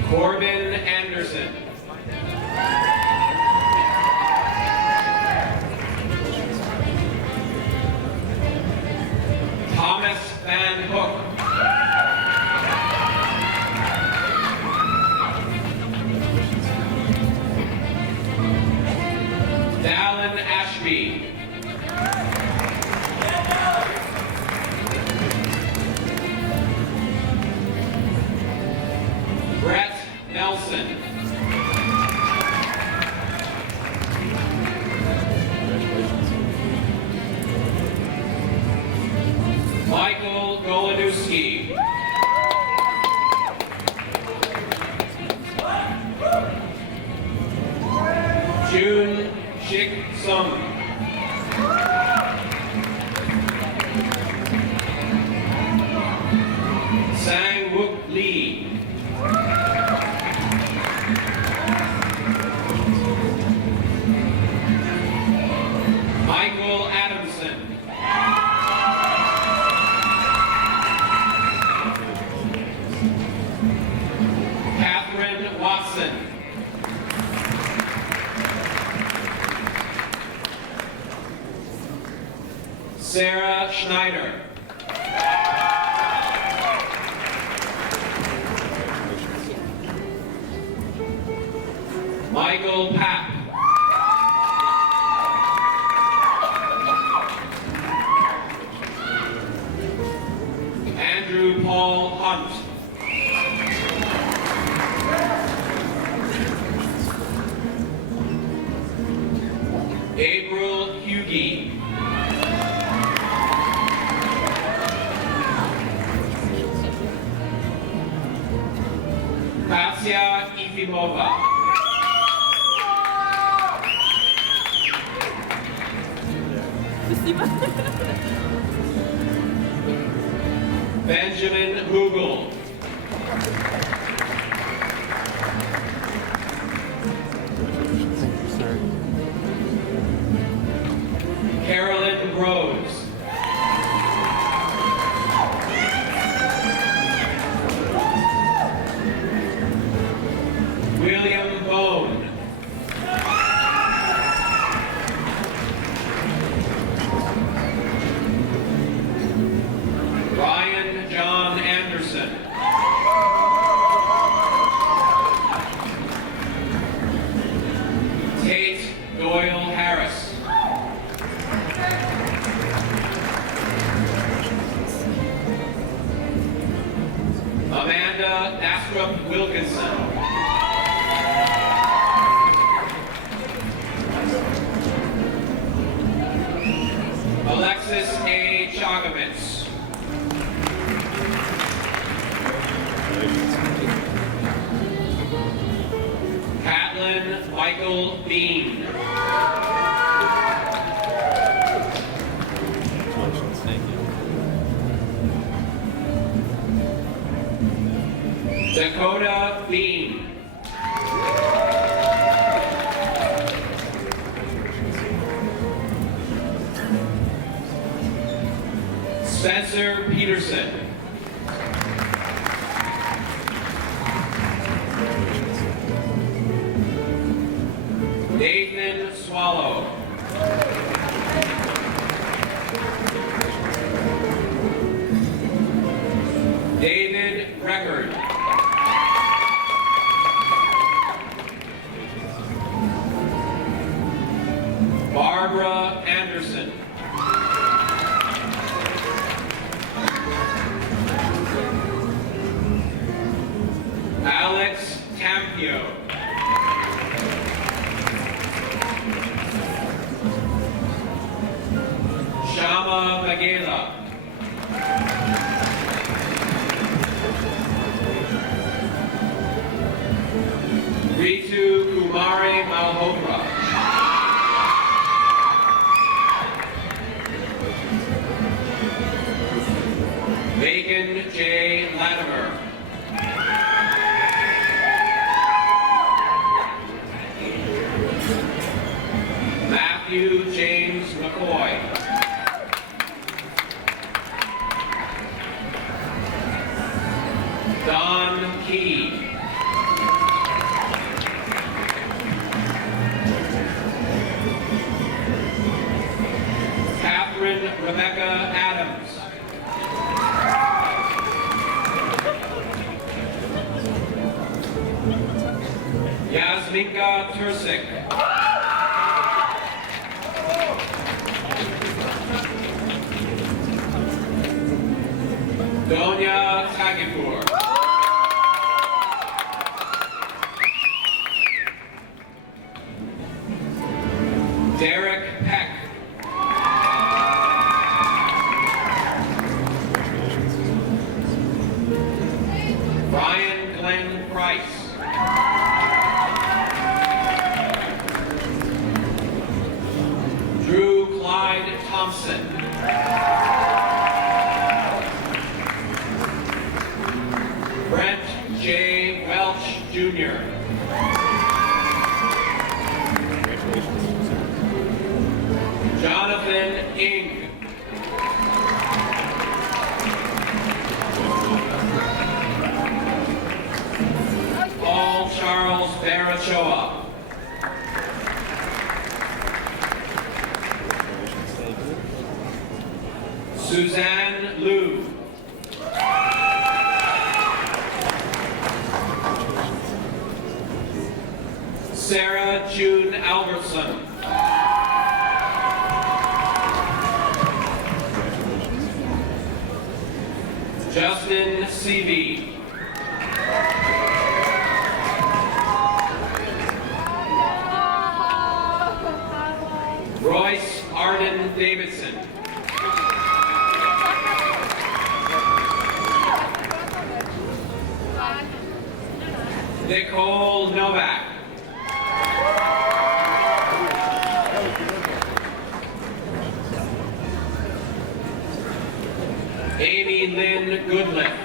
Corbin Anderson. Thomas Van Hook. Dallin Ashby. Brett Nelson. Michael Golinuski. June Shik Sung. Sang Wook Lee. Michael Adamson. Catherine Watson. Sarah Schneider. Michael Papp. Andrew Paul Hunt. April Hughie. Kasia Ifimova. Benjamin Hugel. Carolyn Rose. William Bone. Ryan John Anderson. Tate Doyle Harris. Amanda Astrup Wilkinson. Alexis A. Chagovitz. Catlin Michael Bean. Dakota Bean. Spencer Peterson. Nathan Swallow. David Record. Carpio. Shama Bagela. Ritu Kumari Malhotra. Megan J. Latimer. Matthew James McCoy. Don Key. Catherine Rebecca Adams. Yasminka Tursik. Donya Tagipur. Derek Peck. Brian Glenn Price. Drew Clyde Thompson. Brent J. Welch Jr. Jonathan Ing. Paul Charles Barachoa. Suzanne Liu. Sarah June Albertson. Justin Seavey. Royce Arden Davidson. Nicole Novak. Amy Lynn Goodliffe.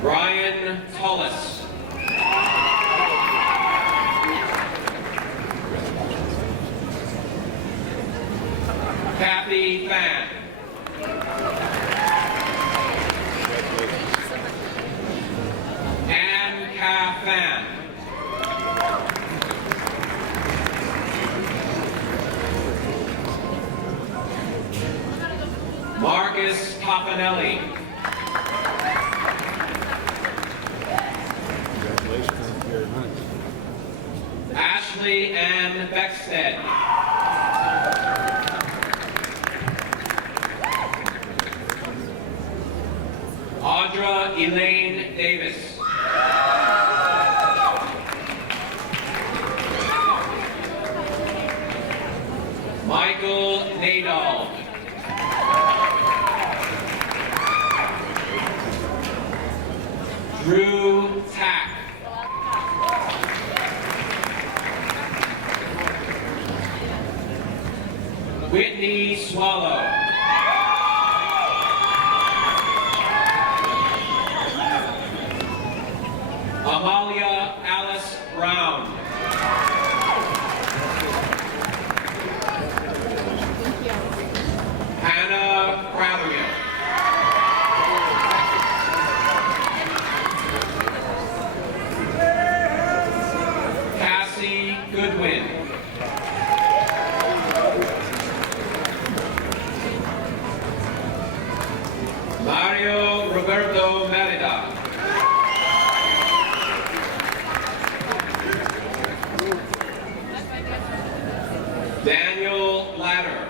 Brian Tullis. Kathy Fan. Ann Ka Fan. Marcus Papanelli. Ashley Ann Beckstead. Audra Elaine Davis. Michael Nadal. Drew Tack. Whitney Swallow. Amalia Alice Brown. Hannah Cravier. Cassie Goodwin. Mario Roberto Merida. Daniel Ladder.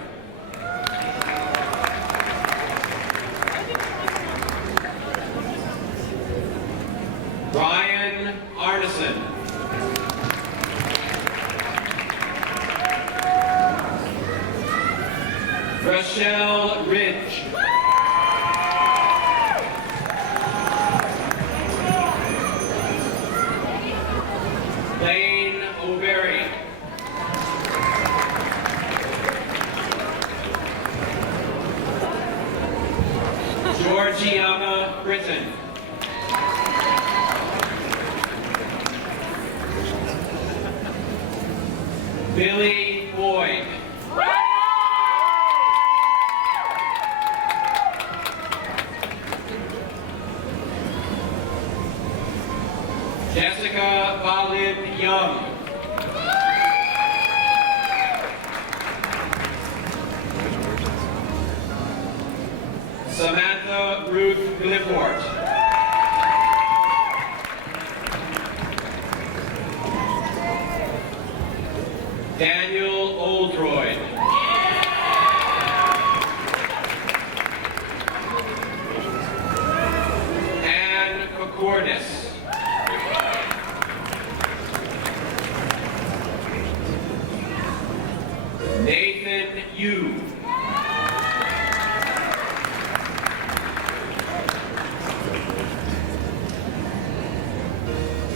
Georgiana Britton. Billy Boyd. Jessica Valid Young. Samantha Ruth Glipport. Daniel Oldroyd. Anne McCordis. Nathan Yu.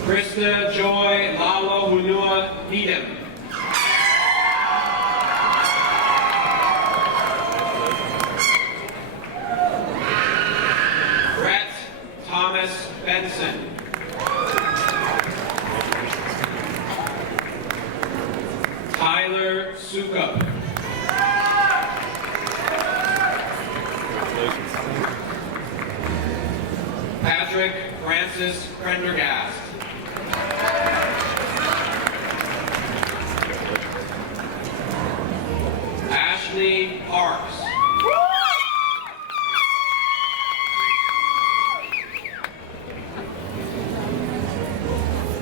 Krista Joy Lalo Hunua Needham. Brett Thomas Benson. Tyler Sukup. Patrick Francis Prendergast. Ashley Parks.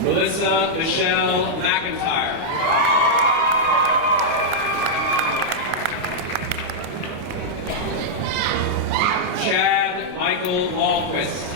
Melissa Michelle McIntyre. Chad Michael Lawquist.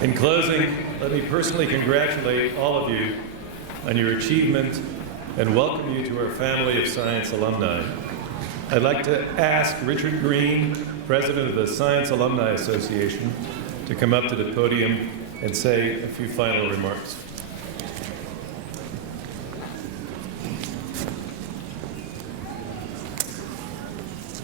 In closing, let me personally congratulate all of you on your achievement and welcome you to our family of science alumni. I'd like to ask Richard Green, President of the Science Alumni Association, to come up to the podium and say a few final remarks.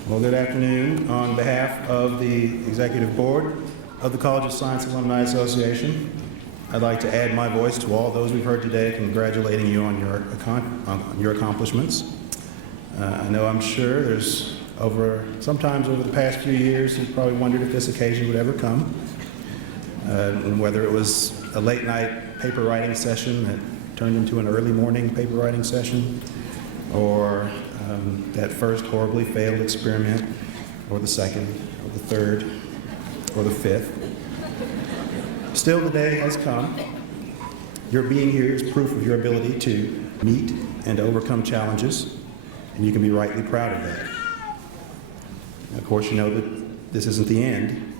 Well, good afternoon. On behalf of the Executive Board of the College of Science Alumni Association, I'd like to add my voice to all those we've heard today, congratulating you on your accomplishments. I'm sure there's sometimes over the past few years, you've probably wondered if this occasion would ever come, and whether it was a late night paper writing session that turned into an early morning paper writing session, or that first horribly failed experiment, or the second, or the third, or the fifth. Still, the day has come. Your being here is proof of your ability to meet and overcome challenges, and you can be rightly proud of that. Of course, you know that this isn't the end.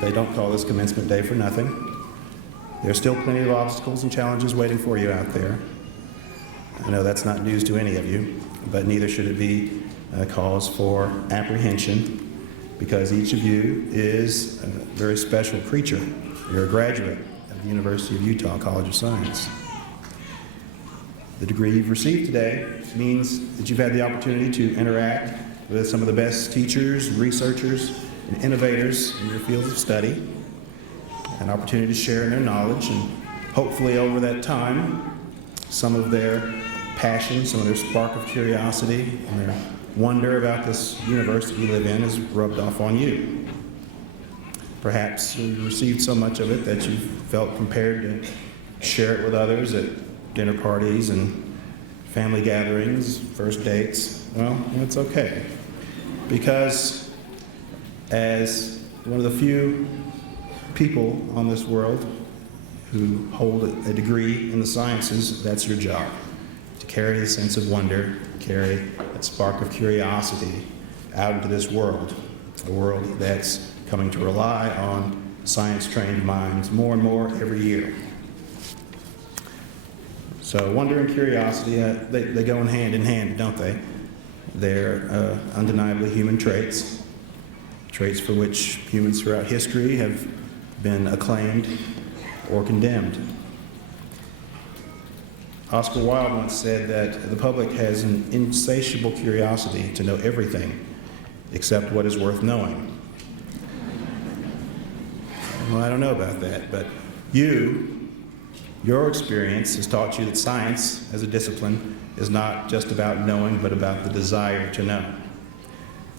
They don't call this commencement day for nothing. There's still plenty of obstacles and challenges waiting for you out there. I know that's not news to any of you, but neither should it be a cause for apprehension, because each of you is a very special creature. You're a graduate of the University of Utah College of Science. The degree you've received today means that you've had the opportunity to interact with some of the best teachers, researchers, and innovators in your fields of study, an opportunity to share in their knowledge, and hopefully over that time, some of their passion, some of their spark of curiosity, and their wonder about this universe that we live in is rubbed off on you. Perhaps you received so much of it that you felt compelled to share it with others at dinner parties and family gatherings, first dates. Well, it's okay. Because as one of the few people on this world who hold a degree in the sciences, that's your job. To carry a sense of wonder, carry that spark of curiosity out into this world, a world that's coming to rely on science-trained minds more and more every year. So wonder and curiosity, they go in hand, don't they? They're undeniably human traits for which humans throughout history have been acclaimed or condemned. Oscar Wilde once said that the public has an insatiable curiosity to know everything except what is worth knowing. Well, I don't know about that, but your experience has taught you that science as a discipline is not just about knowing, but about the desire to know.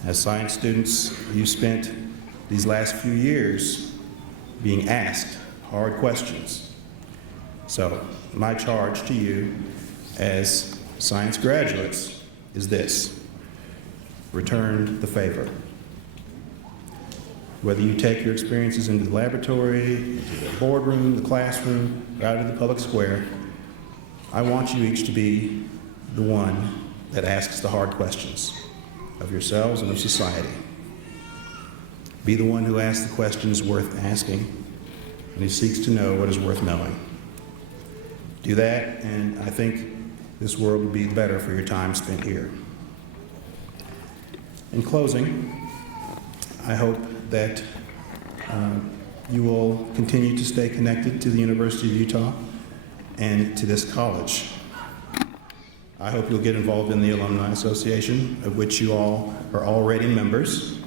As science students, you spent these last few years being asked hard questions. So, my charge to you as science graduates is this: return the favor. Whether you take your experiences into the laboratory, into the boardroom, the classroom, or out into the public square, I want you each to be the one that asks the hard questions of yourselves and of society. Be the one who asks the questions worth asking and who seeks to know what is worth knowing. Do that, and I think this world will be better for your time spent here. In closing, I hope that you will continue to stay connected to the University of Utah and to this college. I hope you'll get involved in the Alumni Association, of which you all are already members.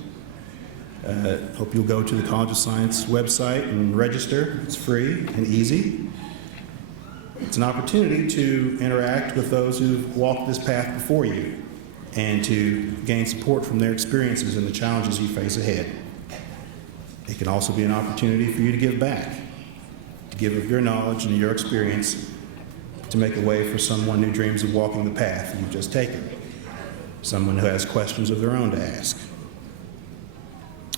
Hope you'll go to the College of Science website and register. It's free and easy. It's an opportunity to interact with those who've walked this path before you and to gain support from their experiences and the challenges you face ahead. It can also be an opportunity for you to give back, to give of your knowledge and your experience to make a way for someone who dreams of walking the path you've just taken, someone who has questions of their own to ask.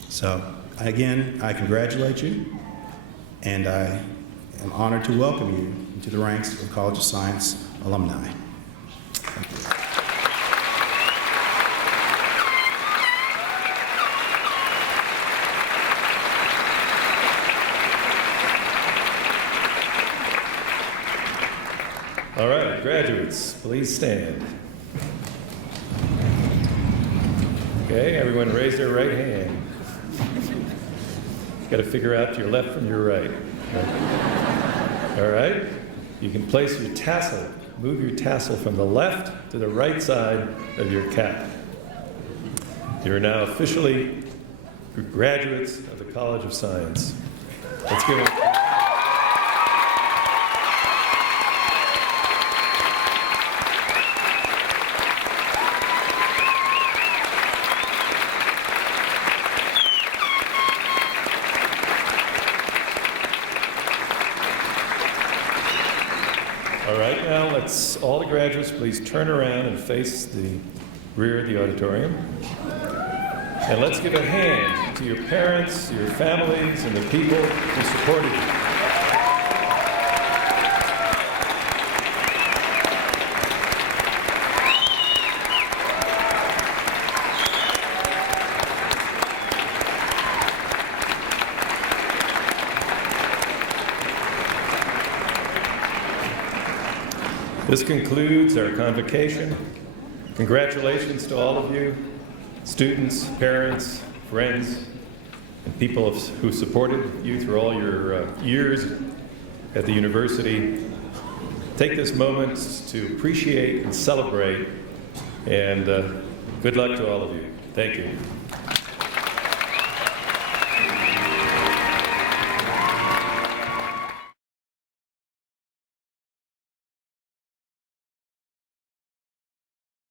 So, again, I congratulate you, and I am honored to welcome you into the ranks of College of Science alumni. Thank you. All right, graduates, please stand. Okay, everyone raise their right hand. Got to figure out your left from your right. All right, you can place your tassel, move your tassel from the left to the right side of your cap. You are now officially graduates of the College of Science. Let's give them. All right, now let's, all the graduates, please turn around and face the rear of the auditorium. And let's give a hand to your parents, your families, and the people who supported you. This concludes our convocation. Congratulations to all of you, students, parents, friends, and people who supported you through all your years at the university. Take this moment to appreciate and celebrate, and good luck to all of you. Thank you.